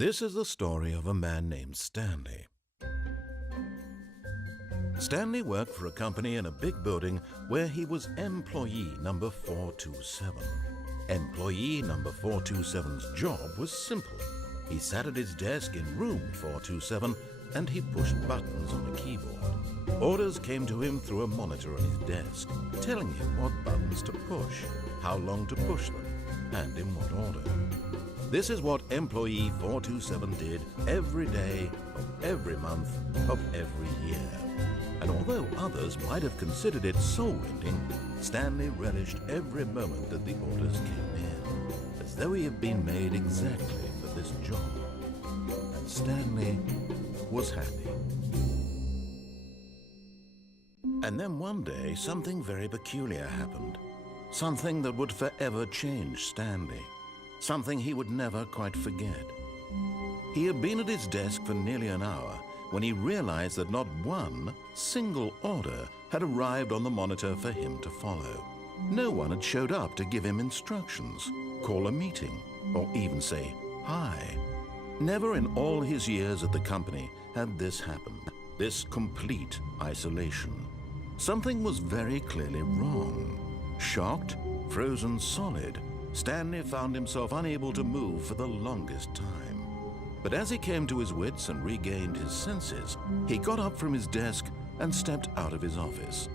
This is the story of a man named Stanley. Stanley worked for a company in a big building where he was employee number 427. Employee number 427's job was simple. He sat at his desk in room 427 and he pushed buttons on a keyboard. Orders came to him through a monitor on his desk, telling him what buttons to push, how long to push them, and in what order. This is what employee 427 did every day of every month of every year. And although others might have considered it soul-rending, Stanley relished every moment that the orders came in, as though he had been made exactly for this job. And Stanley was happy. And then one day, something very peculiar happened. Something that would forever change Stanley. Something he would never quite forget. He had been at his desk for nearly an hour when he realized that not one single order had arrived on the monitor for him to follow. No one had showed up to give him instructions, call a meeting, or even say hi. Never in all his years at the company had this happened, this complete isolation. Something was very clearly wrong. Shocked, frozen solid, Stanley found himself unable to move for the longest time. But as he came to his wits and regained his senses, he got up from his desk and stepped out of his office.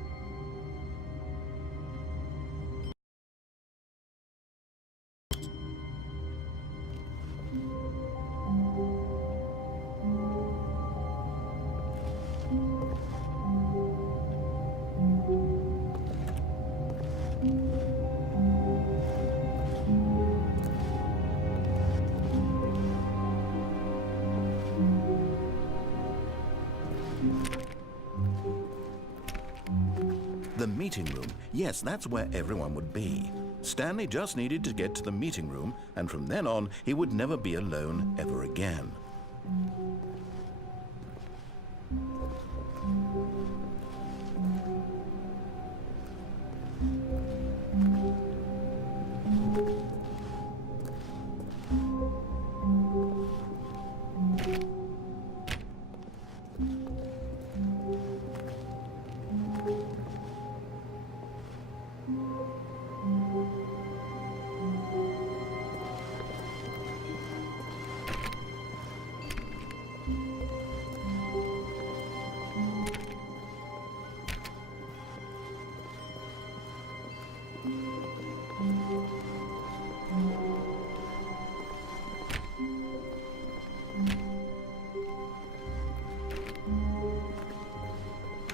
The meeting room. Yes, that's where everyone would be. Stanley just needed to get to the meeting room, and from then on, he would never be alone ever again.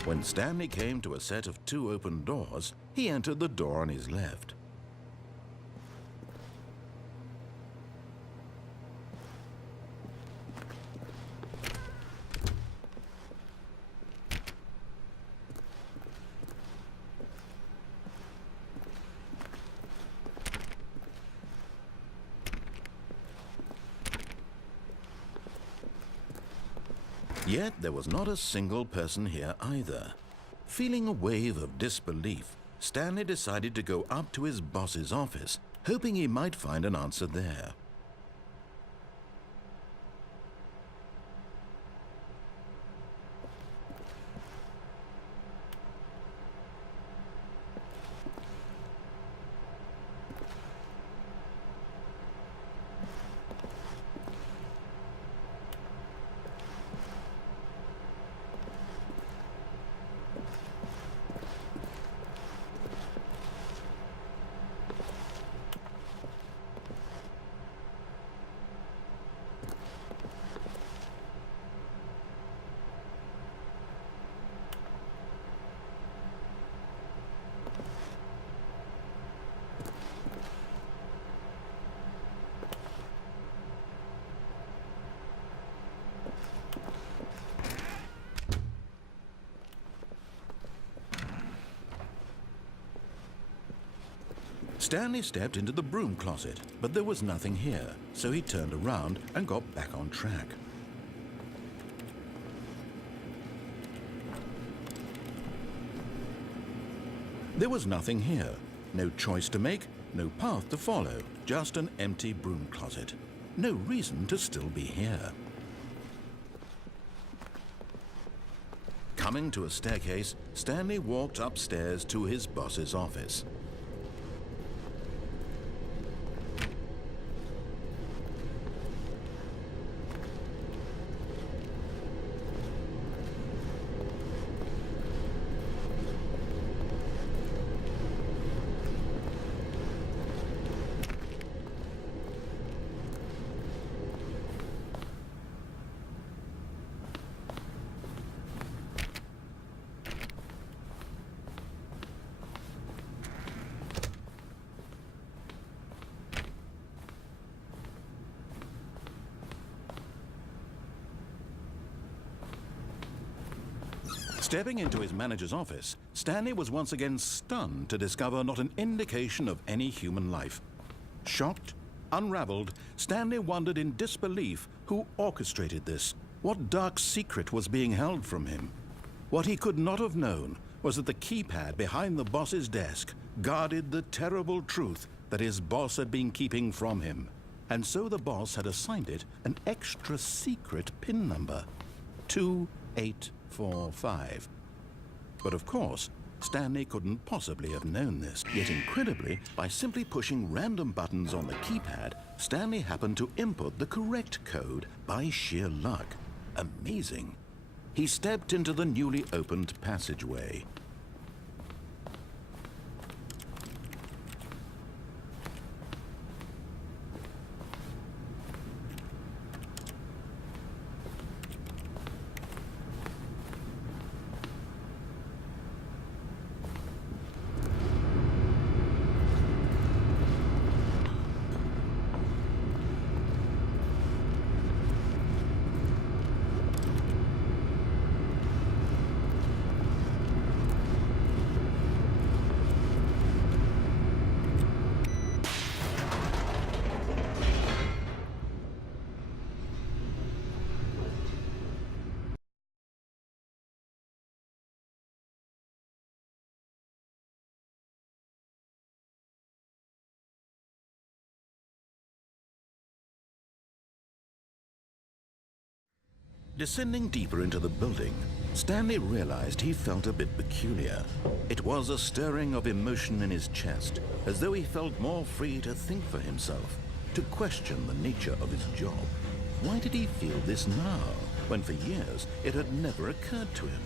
When Stanley came to a set of 2 open doors, he entered the door on his left. Yet there was not a single person here either. Feeling a wave of disbelief, Stanley decided to go up to his boss's office, hoping he might find an answer there. Stanley stepped into the broom closet, but there was nothing here, so he turned around and got back on track. There was nothing here, no choice to make, no path to follow, just an empty broom closet. no reason to still be here. Coming to a staircase, Stanley walked upstairs to his boss's office. Stepping into his manager's office, Stanley was once again stunned to discover not an indication of any human life. Shocked, unraveled, Stanley wondered in disbelief who orchestrated this. What dark secret was being held from him? What he could not have known was that the keypad behind the boss's desk guarded the terrible truth that his boss had been keeping from him. And so the boss had assigned it an extra secret PIN number, 2845. But of course, Stanley couldn't possibly have known this. Yet incredibly, by simply pushing random buttons on the keypad, Stanley happened to input the correct code by sheer luck. Amazing. He stepped into the newly opened passageway. Descending deeper into the building, Stanley realized he felt a bit peculiar. It was a stirring of emotion in his chest, as though he felt more free to think for himself, to question the nature of his job. Why did he feel this now, when for years it had never occurred to him?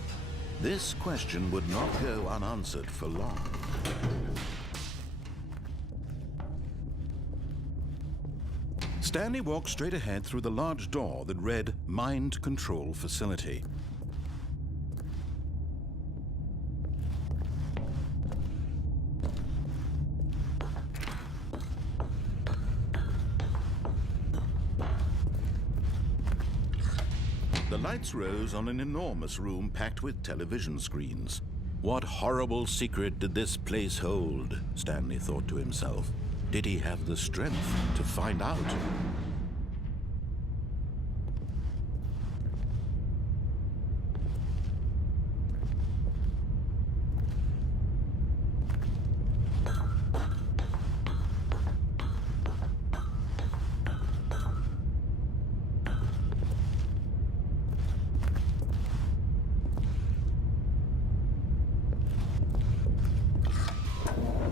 This question would not go unanswered for long. Stanley walked straight ahead through the large door that read Mind Control Facility. The lights rose on an enormous room packed with television screens. What horrible secret did this place hold? Stanley thought to himself. Did he have the strength to find out?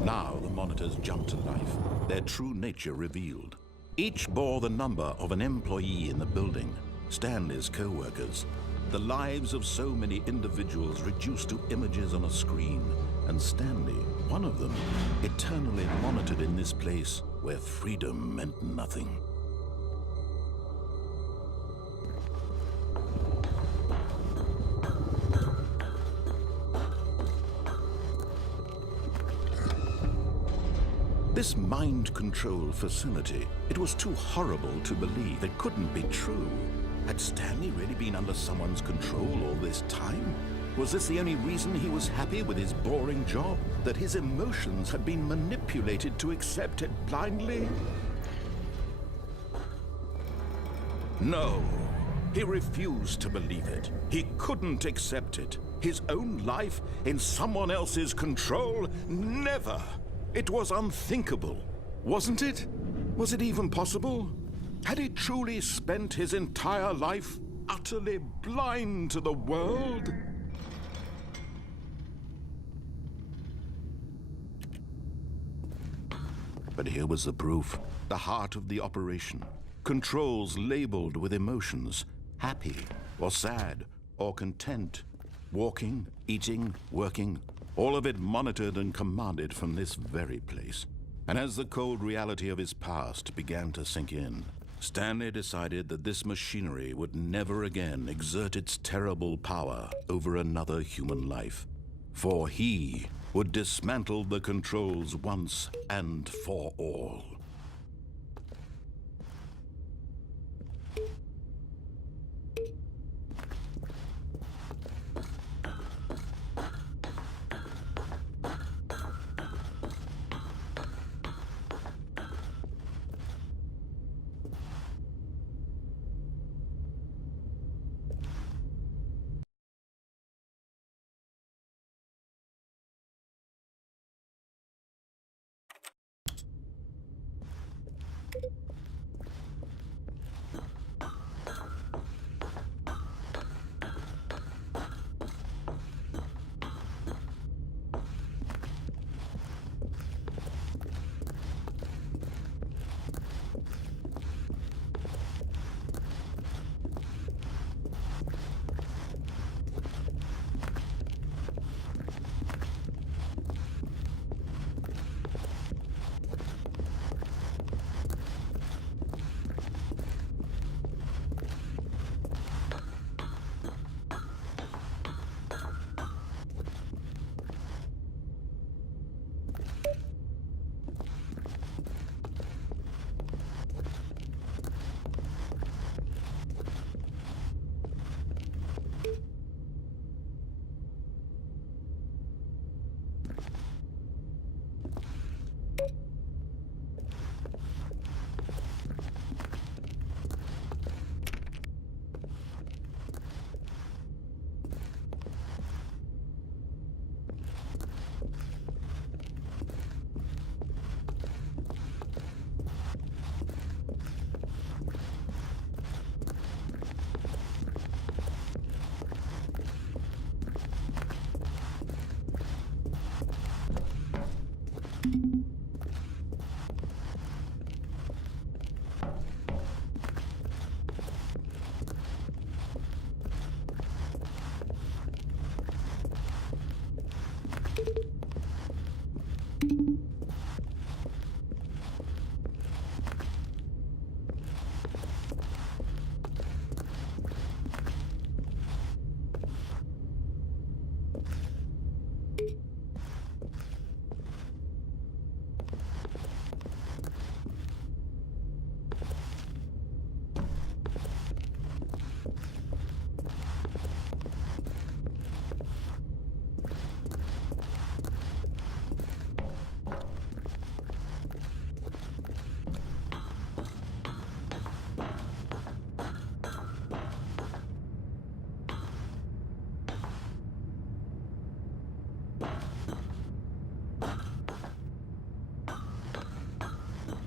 Now the monitors jumped to life, their true nature revealed. Each bore the number of an employee in the building, Stanley's co-workers. The lives of so many individuals reduced to images on a screen, and Stanley, one of them, eternally monitored in this place where freedom meant nothing. This mind control facility, it was too horrible to believe. It couldn't be true. Had Stanley really been under someone's control all this time? Was this the only reason he was happy with his boring job? That his emotions had been manipulated to accept it blindly? No, he refused to believe it. He couldn't accept it. His own life in someone else's control? Never! It was unthinkable, wasn't it? Was it even possible? Had he truly spent his entire life utterly blind to the world? But here was the proof. The heart of the operation. Controls labeled with emotions. Happy, or sad, or content. Walking, eating, working. All of it monitored and commanded from this very place. And as the cold reality of his past began to sink in, Stanley decided that this machinery would never again exert its terrible power over another human life. For he would dismantle the controls once and for all.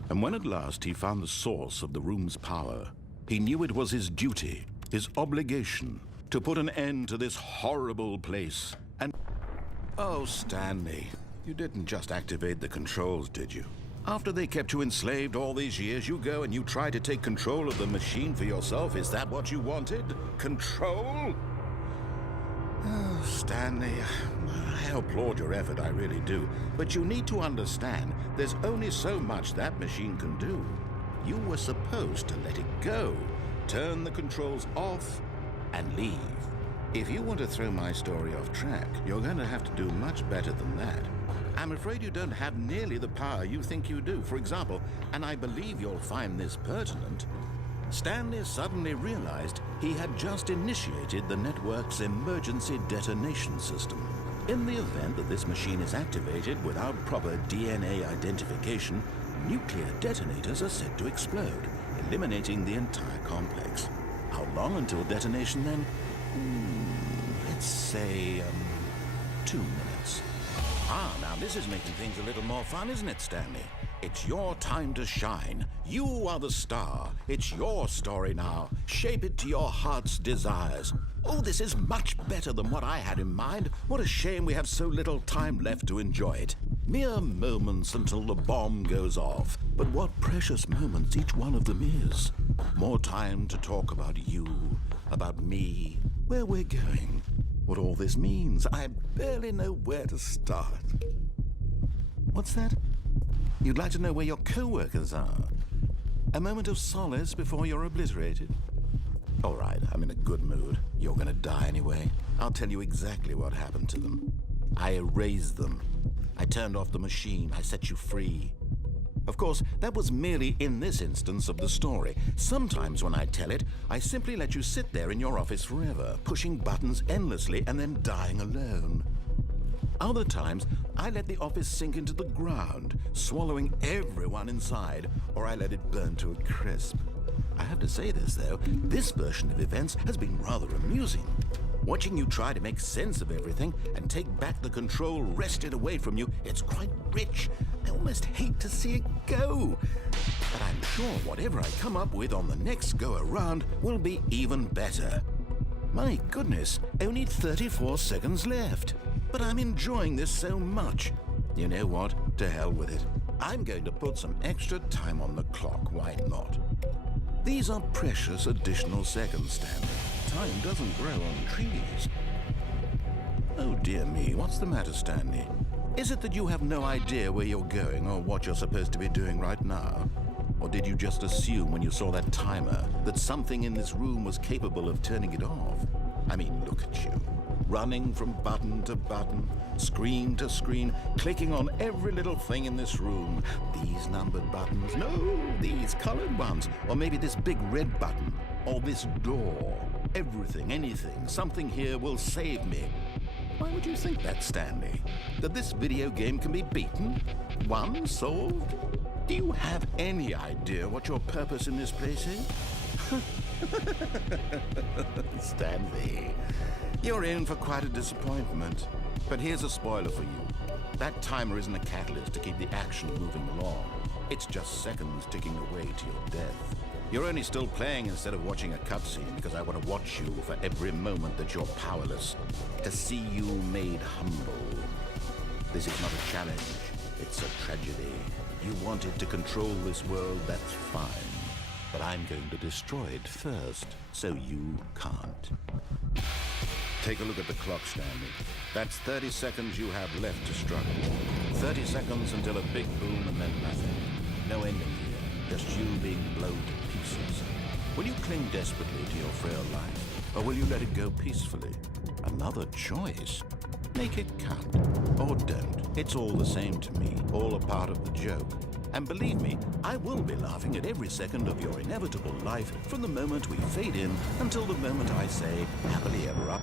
And when at last he found the source of the room's power, he knew it was his duty, his obligation, to put an end to this horrible place. And oh, Stanley, you didn't just activate the controls, did you? After they kept you enslaved all these years, you go and you try to take control of the machine for yourself. Is that what you wanted? Control? Oh, Stanley, I applaud your effort, I really do. But you need to understand, there's only so much that machine can do. You were supposed to let it go, turn the controls off, and leave. If you want to throw my story off track, you're going to have to do much better than that. I'm afraid you don't have nearly the power you think you do. For example, and I believe you'll find this pertinent, Stanley suddenly realized he had just initiated the network's emergency detonation system. In the event that this machine is activated without proper DNA identification, nuclear detonators are said to explode, eliminating the entire complex. How long until detonation then? Let's say, 2 minutes. Ah, now this is making things a little more fun, isn't it, Stanley? It's your time to shine. You are the star. It's your story now. Shape it to your heart's desires. Oh, this is much better than what I had in mind. What a shame we have so little time left to enjoy it. Mere moments until the bomb goes off. But what precious moments each one of them is. More time to talk about you, about me, where we're going, what all this means. I barely know where to start. What's that? You'd like to know where your co-workers are? A moment of solace before you're obliterated? All right, I'm in a good mood. You're gonna die anyway. I'll tell you exactly what happened to them. I erased them. I turned off the machine. I set you free. Of course, that was merely in this instance of the story. Sometimes when I tell it, I simply let you sit there in your office forever, pushing buttons endlessly and then dying alone. Other times, I let the office sink into the ground, swallowing everyone inside, or I let it burn to a crisp. I have to say this, though, this version of events has been rather amusing. Watching you try to make sense of everything and take back the control wrested away from you, it's quite rich. I almost hate to see it go. But I'm sure whatever I come up with on the next go-around will be even better. My goodness, only 34 seconds left. But I'm enjoying this so much. You know what? To hell with it. I'm going to put some extra time on the clock. Why not? These are precious additional seconds, Stanley. Time doesn't grow on trees. Oh dear me, what's the matter, Stanley? Is it that you have no idea where you're going or what you're supposed to be doing right now? Or did you just assume when you saw that timer that something in this room was capable of turning it off? I mean, look at you. Running from button to button, screen to screen, clicking on every little thing in this room. These numbered buttons, no, these colored ones, or maybe this big red button, or this door. Everything, anything, something here will save me. Why would you think that, Stanley? That this video game can be beaten? Won? Solved? Do you have any idea what your purpose in this place is? Stanley, you're in for quite a disappointment. But here's a spoiler for you. That timer isn't a catalyst to keep the action moving along. It's just seconds ticking away to your death. You're only still playing instead of watching a cutscene because I want to watch you for every moment that you're powerless, to see you made humble. This is not a challenge, it's a tragedy. You wanted to control this world, that's fine. But I'm going to destroy it first, so you can't. Take a look at the clock, Stanley. That's 30 seconds you have left to struggle. 30 seconds until a big boom and then nothing. No ending here, just you being blown to pieces. Will you cling desperately to your frail life, or will you let it go peacefully? Another choice. Make it count, or don't. It's all the same to me, all a part of the joke. And believe me, I will be laughing at every second of your inevitable life from the moment we fade in until the moment I say, happily ever up.